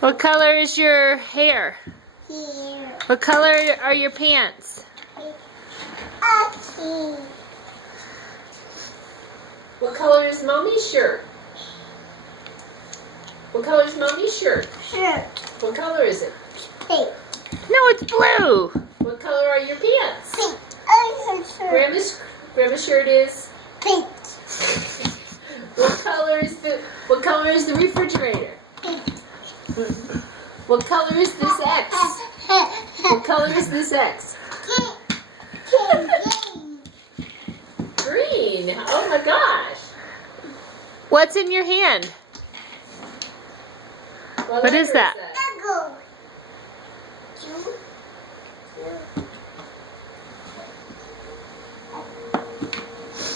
What color is your hair? Here. What color are your pants? Okay. What color is Mommy's shirt? What color is Mommy's shirt? Shirt. What color is it? Pink. No, it's blue. What color are your pants? Pink. Other shirt. Grandma's shirt is. Pink. What color is the refrigerator? Pink. What color is this X? What color is this X? Green. Oh my gosh. What's in your hand? What is that? Go.